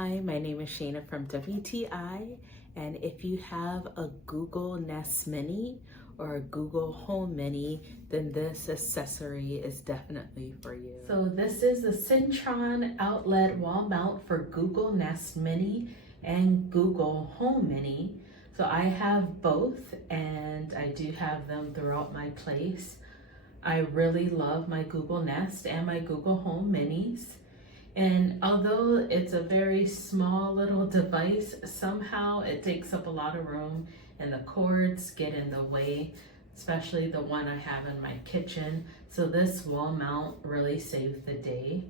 Hi, my name is Shayna from WTI, and if you have a Google Nest Mini or a Google Home Mini, then this accessory is definitely for you. So this is a Sintron outlet wall mount for Google Nest Mini and Google Home Mini. So I have both and I do have them throughout my place. I really love my Google Nest and my Google Home Minis. And although it's a very small little device, somehow it takes up a lot of room and the cords get in the way, especially the one I have in my kitchen. So this wall mount really saved the day.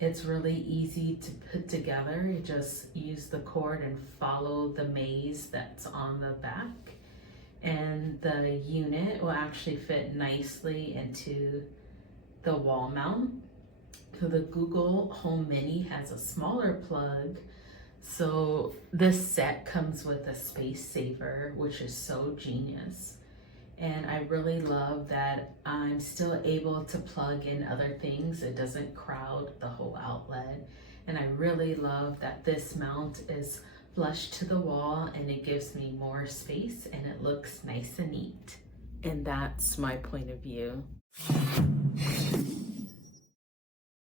It's really easy to put together. You just use the cord and follow the maze that's on the back. And the unit will actually fit nicely into the wall mount. So the Google Home Mini has a smaller plug. So this set comes with a space saver, which is so genius. And I really love that I'm still able to plug in other things. It doesn't crowd the whole outlet. And I really love that this mount is flush to the wall and it gives me more space and it looks nice and neat. And that's my point of view.